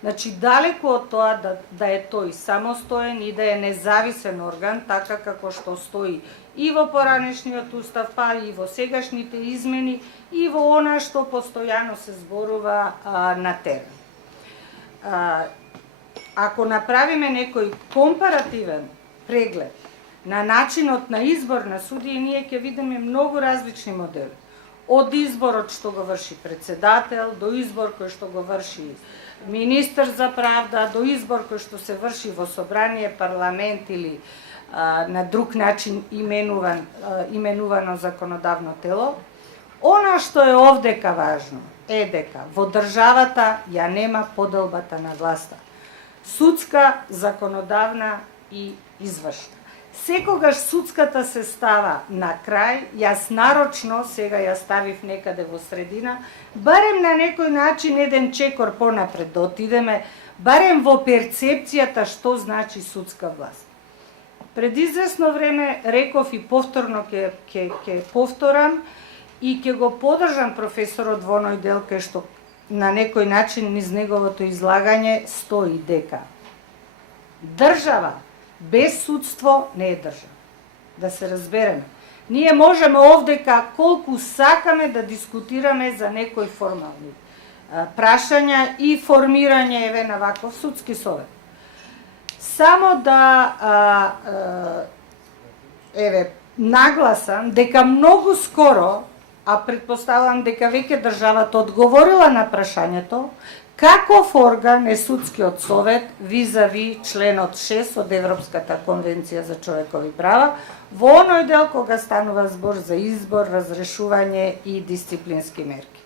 Значи, далеку од тоа да е тој самостоен и да е независен орган, така како што стои и во поранешниот устав, па и во сегашните измени, и во она што постојано се зборува на терен. Ако направиме некој компаративен преглед на начинот на избор на судии, ние ќе видиме многу различни модели. Од изборот што го врши председател, до избор кој што го врши министр за правда, до избор кој што се врши во собрание, парламент или на друг начин именувано законодавно тело. Она што е овдека важно е дека во државата ја нема поделбата на власта. Судска, законодавна и извршна. Секогаш судската се става на крај, јас нарочно сега ја ставив некаде во средина, барем на некој начин еден чекор понапред да отидеме, барем во перцепцијата што значи судска власт. Пред известно време реков и повторно ќе повторам и ќе го поддржам професорот во оној дел кај што на некој начин низ неговото излагање стои дека држава без судство не е држава. Да се разбереме. Ние можеме овдека колку сакаме да дискутираме за некои формални прашања и формирање еве на ваков судски совет. Само да нагласам дека многу скоро, а предпоставам дека веќе државата одговорила на прашањето, каков орган е судскиот совет визави членот 6 од Европската конвенција за човекови права, во оној дел кога станува збор за избор, разрешување и дисциплински мерки.